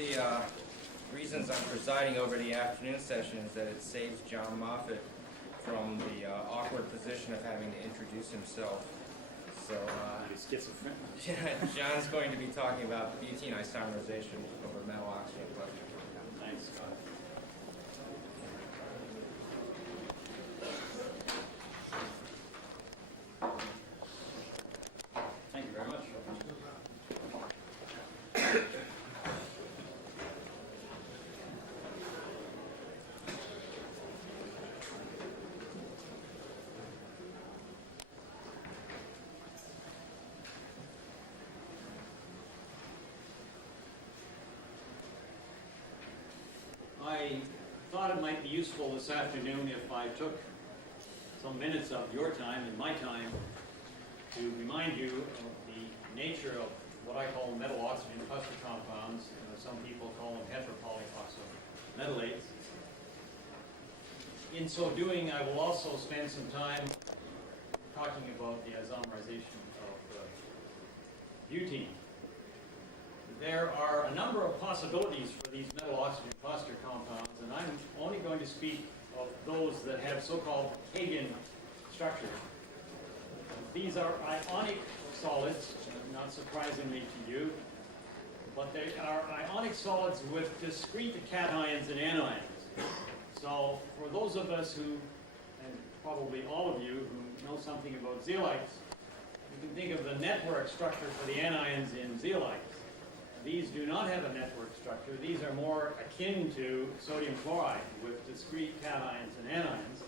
the reasons I'm presiding over the afternoon session is that it saves John Moffat from the awkward position of having to introduce himself. So John's going to be talking about butene isomerization over metal oxygen cluster. Thanks, Scott. Thank you very much. I thought it might be useful this afternoon if I took some minutes of your time and my time to remind you of the nature of what I call metal oxygen cluster compounds. Some people call them heteropoly oxometalates. In so doing, I will also spend some time talking about the isomerization of butene. There are a number of possibilities for these metal oxygen cluster compounds, and I'm only going to speak of those that have so-called Kagan structure. These are ionic solids, not surprisingly to you, but they are ionic solids with discrete cations and anions. So for those of us who, and probably all of you who know something about zeolites, you can think of the network structure for the anions in zeolites. These do not have a network structure. These are more akin to sodium chloride with discrete cations and anions.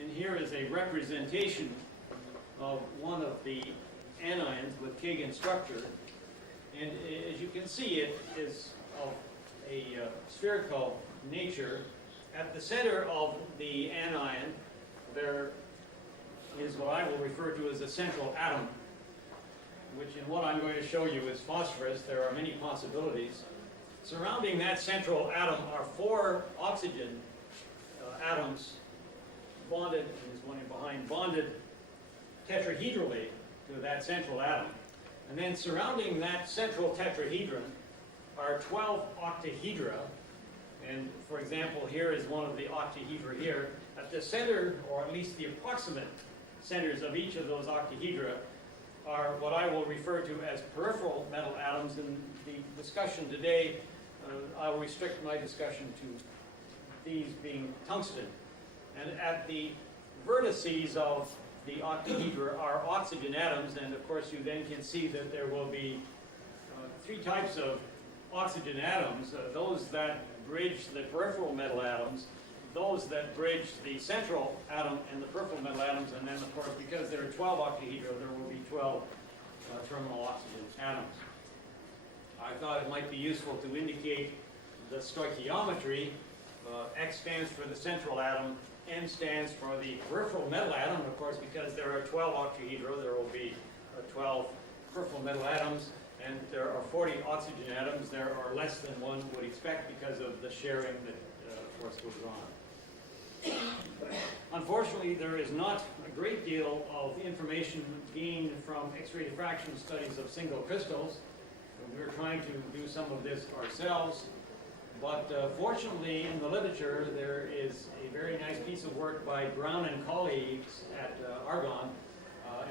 And here is a representation of one of the anions with Kagan structure. And as you can see, it is of a spherical nature. At the center of the anion, there is what I will refer to as a central atom, which in what I'm going to show you is phosphorus. There are many possibilities. Surrounding that central atom are four oxygen atoms bonded, and there's one in behind, bonded tetrahedrally to that central atom. And then surrounding that central tetrahedron are 12 octahedra. And for example, here is one of the octahedra here. At the center, or at least the approximate centers of each of those octahedra, are what I will refer to as peripheral metal atoms. In the discussion today, I will restrict my discussion to these being tungsten. And at the vertices of the octahedra are oxygen atoms, and of course you then can see that there will be three types of oxygen atoms, those that bridge the peripheral metal atoms, those that bridge the central atom and the peripheral metal atoms, and then of course, because there are 12 octahedra, there will be 12 terminal oxygen atoms. I thought it might be useful to indicate the stoichiometry. X stands for the central atom, N stands for the peripheral metal atom. Of course, because there are 12 octahedra, there will be 12 peripheral metal atoms, and there are 40 oxygen atoms. There are less than one would expect because of the sharing that, of course, goes on. Unfortunately, there is not a great deal of information gained from X-ray diffraction studies of single crystals. We're trying to do some of this ourselves, but fortunately in the literature there is a very nice piece of work by Brown and colleagues at Argonne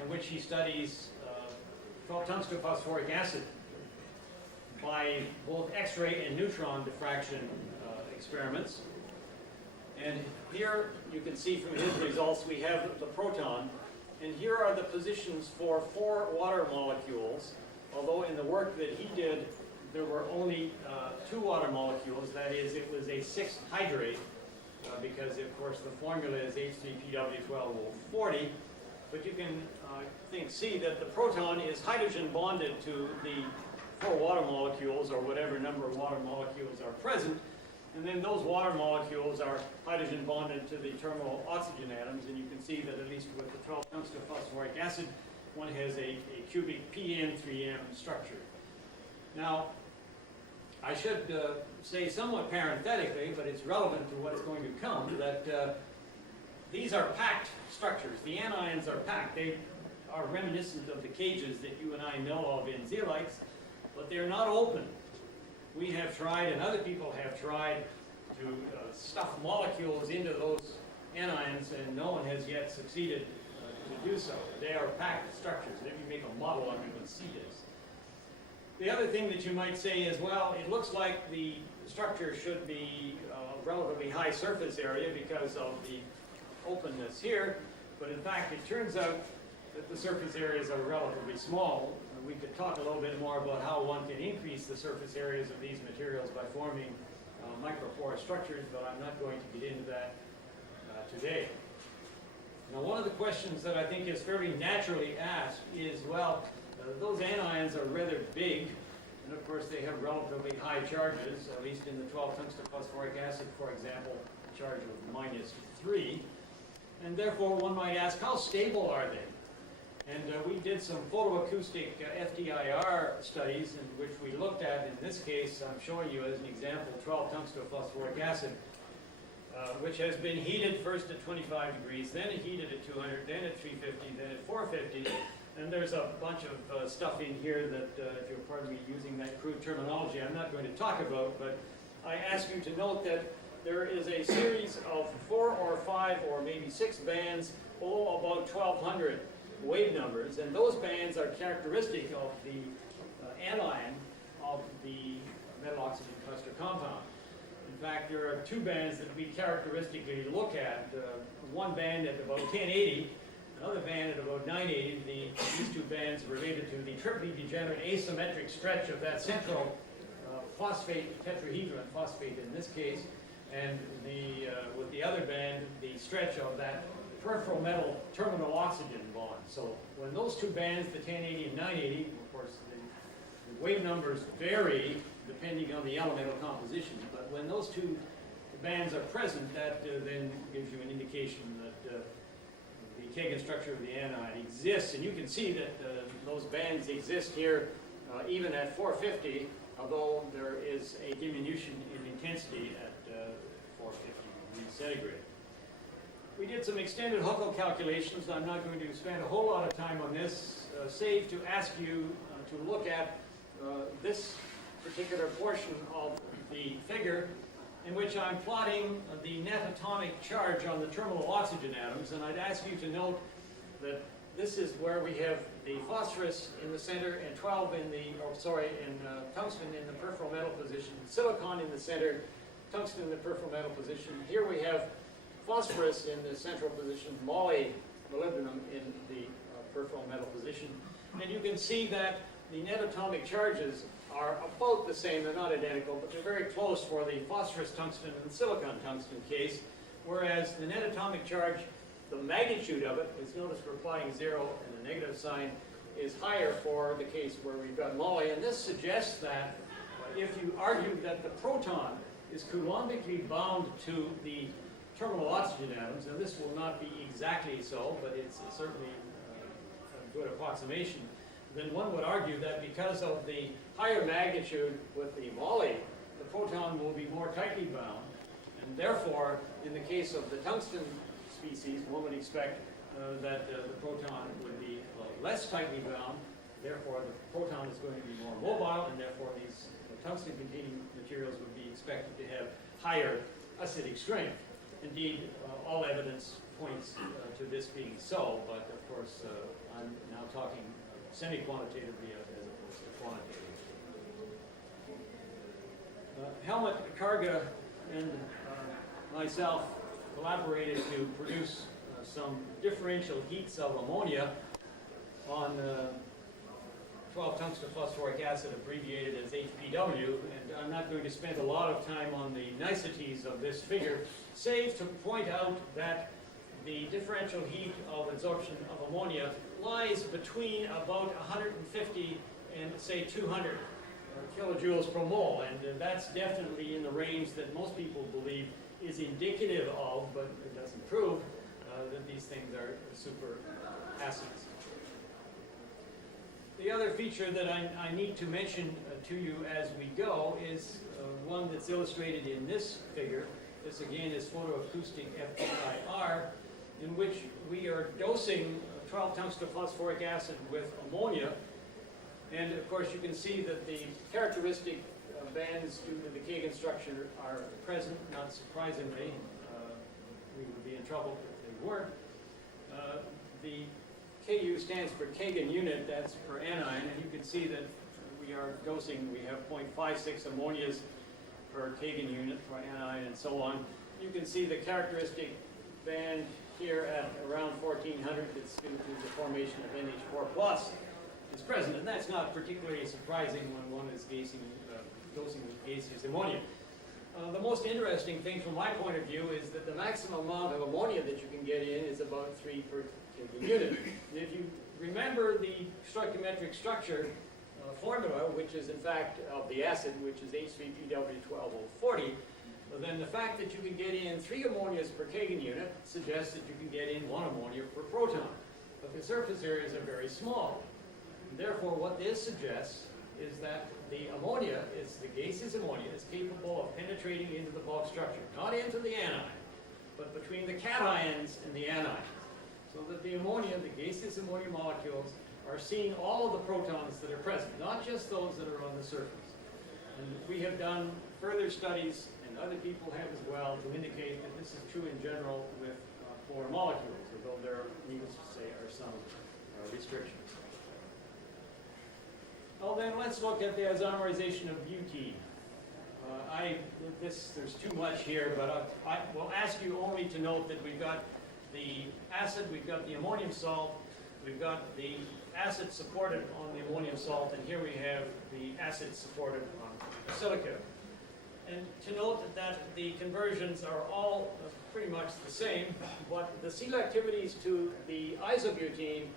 in which he studies 12-tungsten-phosphoric acid by both X-ray and neutron diffraction experiments. And here you can see from his results we have the proton, and here are the positions for 4 water molecules, although in the work that he did there were only 2 water molecules. That is, it was a 6th hydrate because of course the formula is H3PW12O40, but you can see that the proton is hydrogen bonded to the 4 water molecules, or whatever number of water molecules are present. And then those water molecules are hydrogen bonded to the terminal oxygen atoms, and you can see that at least with the 12-tungsten-phosphoric acid, one has a cubic PN3M structure. Now, I should say somewhat parenthetically, but it's relevant to what's going to come, that these are packed structures. The anions are packed. They are reminiscent of the cages that you and I know of in zeolites, but they're not open. we have tried, and other people have tried, to stuff molecules into those anions, and no one has yet succeeded to do so. They are packed structures. If you make a model of it, you can see this. The other thing that you might say is, well, it looks like the structure should be relatively high surface area because of the openness here, but in fact it turns out that the surface areas are relatively small. We could talk a little bit more about how one can increase the surface areas of these materials by forming microporous structures, but I'm not going to get into that today. Now, one of the questions that I think is fairly naturally asked is, well, those anions are rather big, and of course they have relatively high charges, at least in the 12 tungsten phosphoric acid, for example, a charge of -3, and therefore one might ask, how stable are they? And we did some photoacoustic FTIR studies in which we looked at, in this case, I'm showing you as an example, 12 tungsten phosphoric acid, which has been heated first at 25 degrees, then heated at 200, then at 350, then at 450. And there's a bunch of stuff in here that, if you'll pardon me using that crude terminology, I'm not going to talk about, but I ask you to note that there is a series of 4 or 5 or maybe 6 bands below about 1200 wave numbers, and those bands are characteristic of the anion of the metal oxygen cluster compound. In fact, there are 2 bands that we characteristically look at, one band at about 1080, another band at about 980. These 2 bands related to the triply degenerate asymmetric stretch of that central phosphate, tetrahedron phosphate in this case, and with the other band, the stretch of that peripheral metal terminal oxygen bond. So when those 2 bands, the 1080 and 980, of course the wave numbers vary depending on the elemental composition, but when those 2 bands are present, that then gives you an indication that the Kagan structure of the anion exists, and you can see that those bands exist here even at 450, although there is a diminution in intensity at 450 degrees centigrade. We did some extended Huckel calculations. I'm not going to spend a whole lot of time on this, save to ask you to look at this particular portion of the figure in which I'm plotting the net atomic charge on the terminal oxygen atoms, and I'd ask you to note that this is where we have the phosphorus in the center and 12 in the, tungsten in the peripheral metal position, silicon in the center, tungsten in the peripheral metal position. Here we have phosphorus in the central position, moly, molybdenum in the peripheral metal position. And you can see that the net atomic charges are about the same. They're not identical, but they're very close for the phosphorus tungsten and silicon tungsten case, whereas the net atomic charge, the magnitude of it, is notice we're applying 0 and a negative sign, is higher for the case where we've got moly. And this suggests that if you argue that the proton is coulombically bound to the terminal oxygen atoms, and this will not be exactly so, but it's certainly a good approximation, then one would argue that because of the higher magnitude with the moly, the proton will be more tightly bound, and therefore, in the case of the tungsten species, one would expect that the proton would be less tightly bound, therefore the proton is going to be more mobile, and therefore these tungsten-containing materials would be expected to have higher acidic strength. Indeed, all evidence points to this being so, but of course I'm now talking semi-quantitatively as opposed to quantitatively. Helmut, Karga, and myself collaborated to produce some differential heats of ammonia on 12 tungsten phosphoric acid, abbreviated as HPW, and I'm not going to spend a lot of time on the niceties of this figure, save to point out that the differential heat of absorption of ammonia lies between about 150 and, say, 200 kilojoules per mole, and that's definitely in the range that most people believe is indicative of, but it doesn't prove, that these things are super acids. The other feature that I need to mention to you as we go is one that's illustrated in this figure. This again is photoacoustic FTIR, in which we are dosing 12 tungsten phosphoric acid with ammonia. And of course you can see that the characteristic bands due to the Kagan structure are present, not surprisingly. We would be in trouble if they weren't. The Ku stands for Kagan unit, that's per anion, and you can see that we are dosing, we have 0.56 ammonias per Kagan unit for anion and so on. You can see the characteristic band here at around 1400, it's due to the formation of NH4 plus is present, and that's not particularly surprising when one is dosing with gaseous ammonia. The most interesting thing from my point of view is that the maximum amount of ammonia that you can get in is about 3 per Kagan unit. And if you remember the stoichiometric structure formula, which is in fact of the acid, which is H3PW12040, then the fact that you can get in 3 ammonias per Kagan unit suggests that you can get in 1 ammonia per proton. But the surface areas are very small. And therefore, what this suggests is that the ammonia, the gaseous ammonia, is capable of penetrating into the bulk structure, not into the anion, but between the cations and the anions. So that the ammonia, the gaseous ammonia molecules, are seeing all of the protons that are present, not just those that are on the surface. And we have done further studies, and other people have as well, to indicate that this is true in general with polar molecules, although there, needless to say, are some restrictions. Well, then let's look at the isomerization of butene. There's too much here, but I will ask you only to note that we've got the acid, we've got the ammonium salt, we've got the acid supported on the ammonium salt, and here we have the acid supported on silica. And to note that the conversions are all pretty much the same, but the selectivities to the isobutene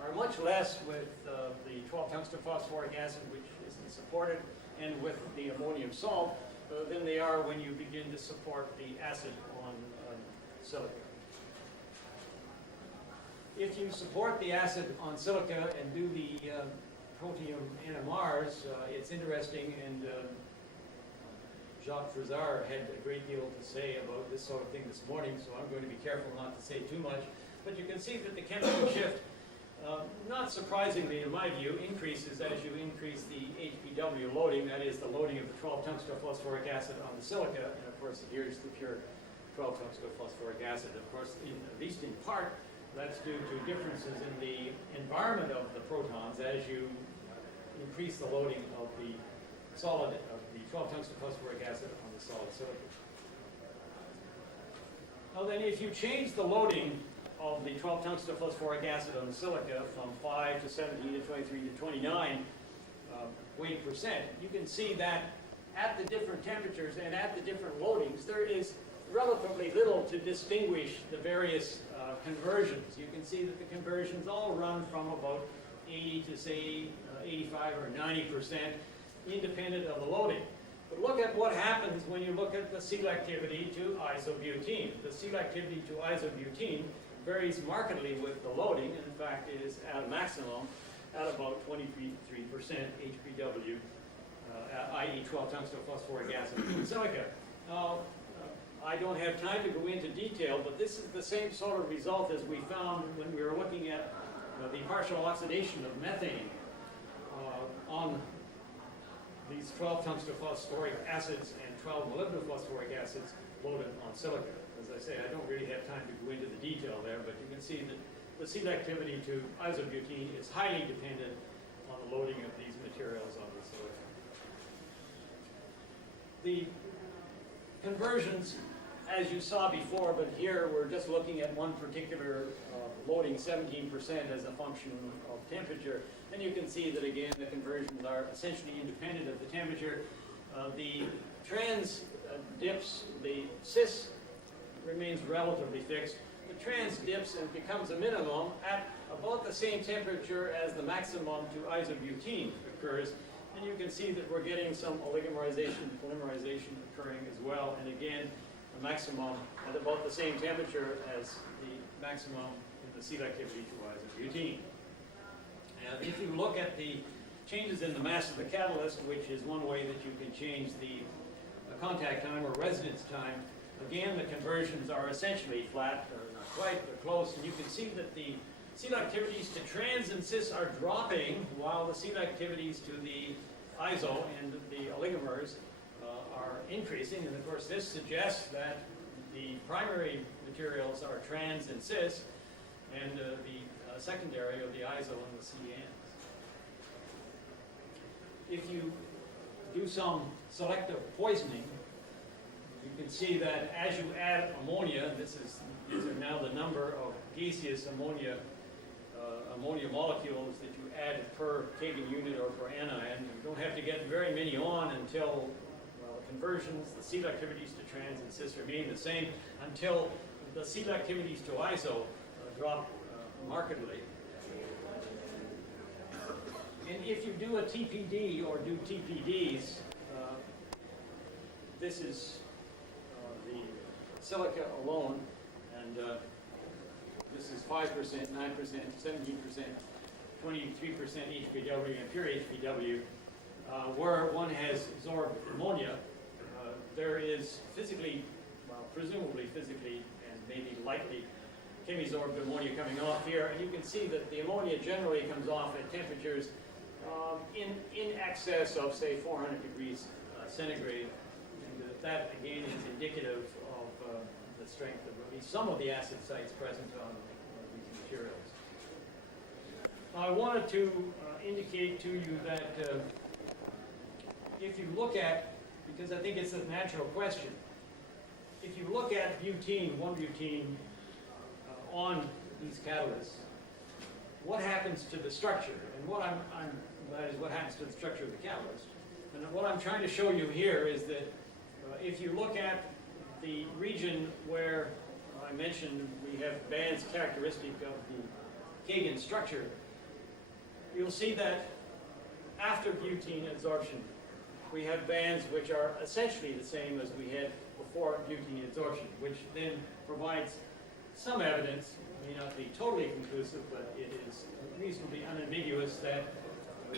are much less with the 12-tungsten phosphoric acid, which isn't supported, and with the ammonium salt than they are when you begin to support the acid on silica. If you support the acid on silica and do the protium NMRs, it's interesting, and Jacques Frizard had a great deal to say about this sort of thing this morning, so I'm going to be careful not to say too much. But you can see that the chemical shift, not surprisingly in my view, increases as you increase the HPW loading, that is the loading of the 12-tungsten phosphoric acid on the silica, and of course here's the pure 12-tungsten phosphoric acid. Of course, at least in part, that's due to differences in the environment of the protons as you increase the loading of the solid, of the 12-tungsten phosphoric acid on the solid silica. Now then, if you change the loading of the 12-tungsten phosphoric acid on the silica from 5 to 17 to 23 to 29 weight percent, you can see that at the different temperatures and at the different loadings, there is relatively little to distinguish the various conversions. You can see that the conversions all run from about 80 to say 85 or 90% independent of the loading. But look at what happens when you look at the selectivity to isobutene. The selectivity to isobutene varies markedly with the loading, and in fact it is at a maximum at about 23% HPW, i.e. 12-tungsten phosphoric acid in silica. Now, I don't have time to go into detail, but this is the same sort of result as we found when we were looking at the partial oxidation of methane on these 12-tungsten phosphoric acids and 12 molybdophosphoric acids loaded on silica. As I say, I don't really have time to go into the detail there, but you can see that the selectivity to isobutene is highly dependent on the loading of these materials on the silica. The conversions, as you saw before, but here we're just looking at one particular loading, 17% as a function of temperature. And you can see that again the conversions are essentially independent of the temperature. The trans dips, the cis remains relatively fixed. The trans dips and becomes a minimum at about the same temperature as the maximum to isobutene occurs. And you can see that we're getting some oligomerization, polymerization occurring as well. And again, the maximum at about the same temperature as the maximum in the selectivity to isobutene. And if you look at the changes in the mass of the catalyst, which is one way that you can change the contact time or residence time, again, the conversions are essentially flat, or not quite, but close. And you can see that the selectivities to trans and cis are dropping, while the selectivities to the iso and the oligomers are increasing, and of course this suggests that the primary materials are trans and cis, and the secondary are the iso and the CNs. If you do some selective poisoning, you can see that as you add ammonia, these are now the number of gaseous ammonia molecules that you add per Kagan unit or per anion. You don't have to get very many on until, well, the conversions, the selectivities to trans and cis remain the same until the selectivities to iso drop markedly. And if you do a TPD or do TPDs, this is the silica alone, and this is 5%, 9%, 17%, 23% HPW, and pure HPW. Where one has absorbed ammonia, there is physically, well, presumably physically and maybe lightly, chemisorbed ammonia coming off here, and you can see that the ammonia generally comes off at temperatures in excess of, say, 400 degrees centigrade. And that, again, is indicative of the strength of at least some of the acid sites present on these materials. I wanted to indicate to you that if you look at, because I think it's a natural question, if you look at butene, 1-butene, on these catalysts, what happens to the structure? And what that is what happens to the structure of the catalyst. And what I'm trying to show you here is that if you look at the region where I mentioned we have bands characteristic of the Kagan structure, you'll see that after butene adsorption, we have bands which are essentially the same as we had before butene adsorption, which then provides some evidence, may not be totally conclusive, but it is reasonably unambiguous that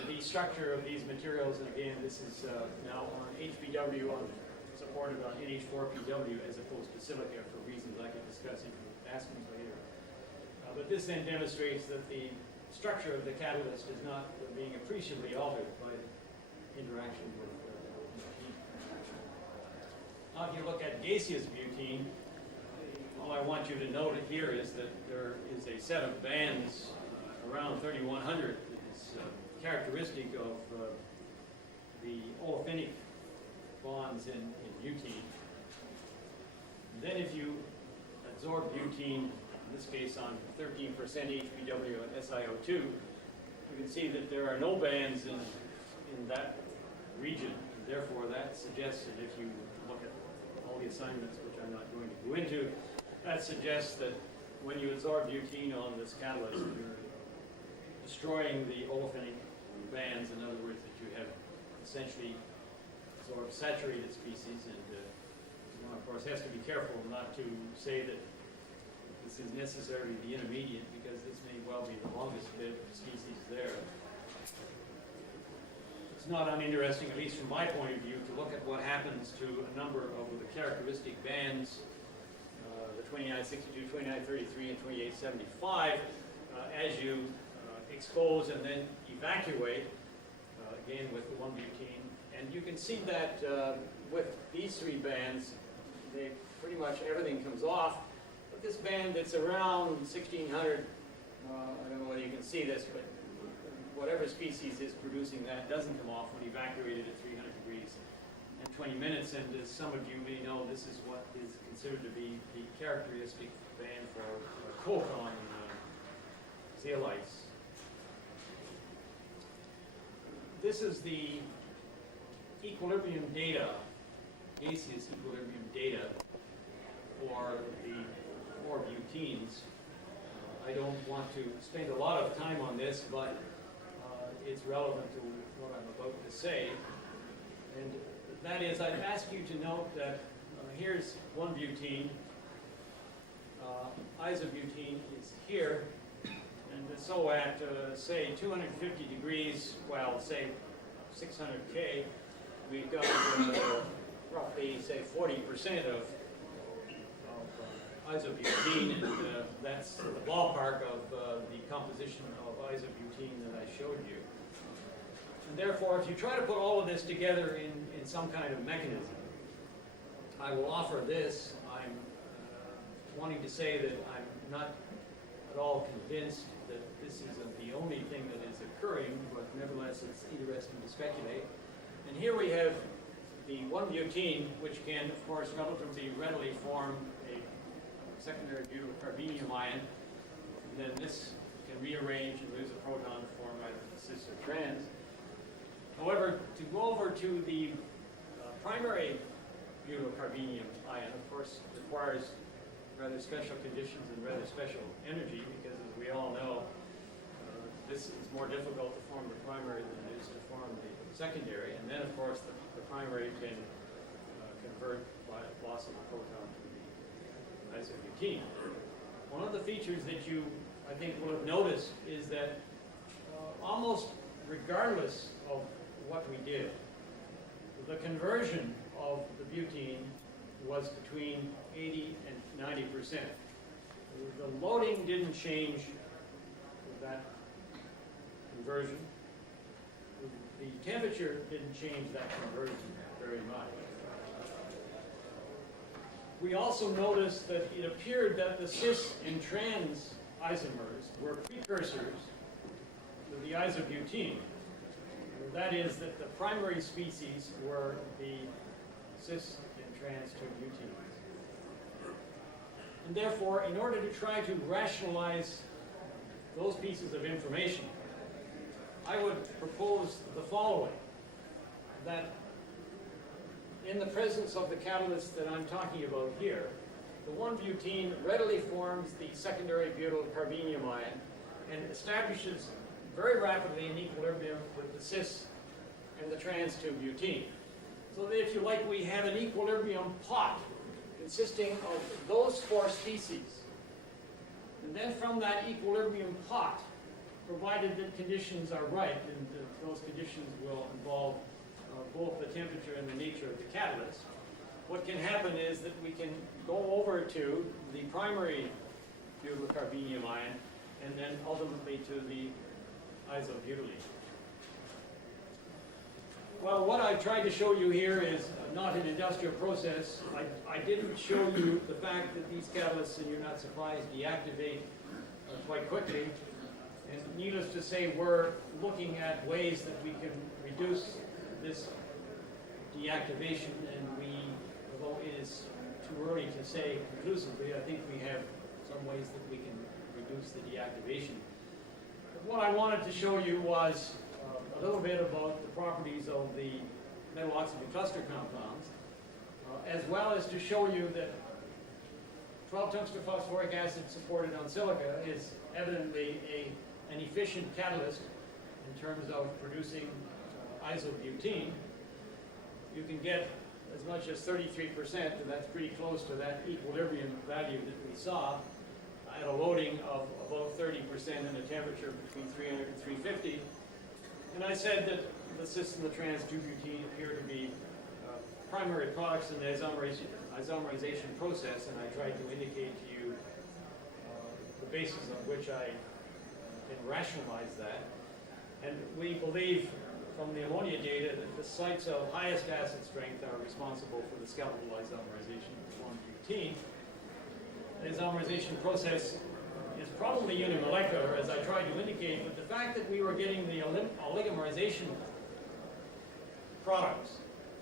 the structure of these materials, and again, this is now on HPW, supported on NH4PW as opposed to silica for reasons I can discuss if you ask me later. But this then demonstrates that the structure of the catalyst is not being appreciably altered by interaction with heat. Now, if you look at gaseous butene, all I want you to note here is that there is a set of bands around 3100 that is characteristic of the olefinic bonds in butene. And then if you absorb butene, in this case on 13% HPW and SiO2, you can see that there are no bands in that region. Therefore, that suggests that if you look at all the assignments, which I'm not going to go into, that suggests that when you absorb butene on this catalyst, you're destroying the olefinic bands. In other words, that you have essentially absorbed saturated species, and one, of course, has to be careful not to say that this is necessarily the intermediate, because this may well be the longest bit of species there. It's not uninteresting, at least from my point of view, to look at what happens to a number of the characteristic bands, the 2962, 2933, and 2875, as you expose and then evacuate, again with the 1-butene. And you can see that with these three bands, pretty much everything comes off. But this band that's around 1600, I don't know whether you can see this, but whatever species is producing that doesn't come off when evacuated at 300 degrees and 20 minutes. And as some of you may know, this is what is considered to be the characteristic band for coke on zeolites. This is the equilibrium data, gaseous equilibrium data for the 4 butenes. I don't want to spend a lot of time on this, but it's relevant to what I'm about to say. And that is, I'd ask you to note that here's 1-butene, isobutene is here, and so at, say, 250 degrees, well, say 600 K, we've got roughly, say, 40% of isobutene, and that's the ballpark of the composition of isobutene that I showed you. And therefore, if you try to put all of this together in some kind of mechanism, I will offer this. I'm wanting to say that I'm not at all convinced that this is the only thing that is occurring, but nevertheless it's interesting to speculate. And here we have the 1-butene, which can, of course, relatively readily form a secondary butyrylcarbenium ion. And then this can rearrange and lose a proton to form either cis or trans. However, to go over to the primary butyrylcarbenium ion, of course, requires rather special conditions and rather special energy, because as we all know, this is more difficult to form the primary than it is to form the secondary. And then, of course, the primary can convert by loss of a proton to the isobutene. One of the features that you, I think, will have noticed is that almost regardless of what we did, the conversion of the butene was between 80 and 90%. The loading didn't change with that conversion. The temperature didn't change that conversion very much. We also noticed that it appeared that the cis and trans isomers were precursors to the isobutene. That is, that the primary species were the cis and trans 2-butenes. And therefore, in order to try to rationalize those pieces of information, I would propose the following: that in the presence of the catalyst that I'm talking about here, the 1-butene readily forms the secondary butyrylcarbenium ion and establishes very rapidly an equilibrium with the cis and the trans 2-butene. So that, if you like, we have an equilibrium pot consisting of those 4 species. And then from that equilibrium pot, provided that conditions are right, and those conditions will involve both the temperature and the nature of the catalyst, what can happen is that we can go over to the primary butyrylcarbenium ion and then ultimately to the isobutylene. Well, what I tried to show you here is not an industrial process. I didn't show you the fact that these catalysts, and you're not surprised, deactivate quite quickly. And needless to say, we're looking at ways that we can reduce this deactivation, and although it is too early to say conclusively, I think we have some ways that we can reduce the deactivation. But what I wanted to show you was a little bit about the properties of the metal oxygen cluster compounds, as well as to show you that 12-tungsten phosphoric acid supported on silica is evidently an efficient catalyst in terms of producing isobutene. You can get as much as 33%, and that's pretty close to that equilibrium value that we saw, at a loading of about 30% and a temperature between 300 and 350. And I said that the cis and the trans 2-butene appear to be primary products in the isomerization process, and I tried to indicate to you the basis on which I can rationalize that. And we believe from the ammonia data that the sites of highest acid strength are responsible for the skeletal isomerization of 1-butene. The isomerization process is probably unimolecular, as I tried to indicate, but the fact that we were getting the oligomerization products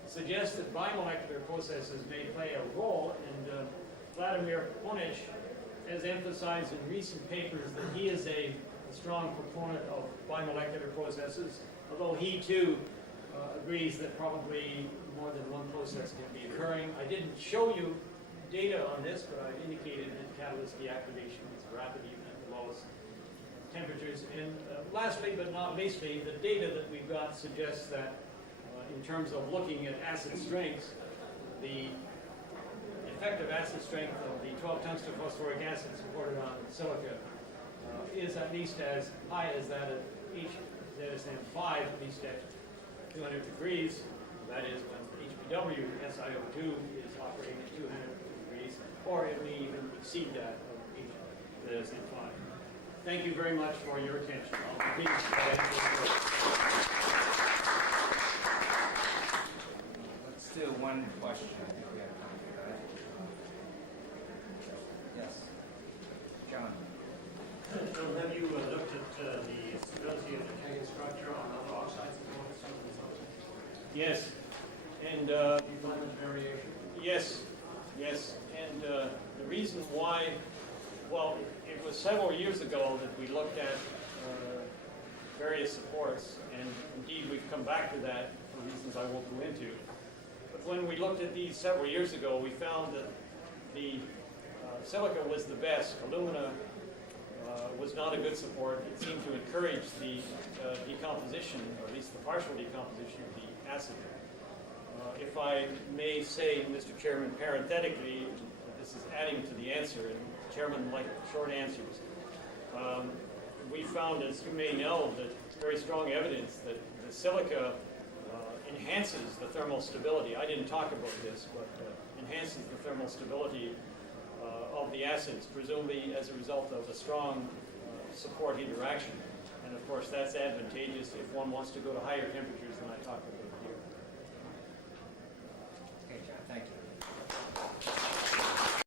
suggests that bimolecular processes may play a role, and Vladimir Ponich has emphasized in recent papers that he is a strong proponent of bimolecular processes, although he too agrees that probably more than one process can be occurring. I didn't show you data on this, but I indicated that catalyst deactivation is rapid even at the lowest temperatures. And lastly, but not leastly, the data that we've got suggests that in terms of looking at acid strengths, the effective acid strength of the 12-tungsten phosphoric acid supported on silica is at least as high as that of HZSM5, at least at 200 degrees. That is when HBW SiO2 is operating at 200 degrees, or it may even exceed that of HZSM5. Thank you very much for your attention. I'll be pleased to answer your questions. do one question. I think we have time for that. Yes. John. Have you looked at the stability of the decay structure on other oxides and components? Yes, and Do you find much variation? yes, yes, and the reason why, well, it was several years ago that we looked at various supports, and indeed we've come back to that for reasons I won't go into. But when we looked at these several years ago, we found that the silica was the best. Alumina was not a good support. It seemed to encourage the decomposition, or at least the partial decomposition of the acid. If I may say, Mr. Chairman, parenthetically, this is adding to the answer, and Chairman like short answers. We found, as you may know, that very strong evidence that the silica enhances the thermal stability. I didn't talk about this, but enhances the thermal stability of the acids, presumably as a result of a strong support interaction. And of course, that's advantageous if one wants to go to higher temperatures than I talked about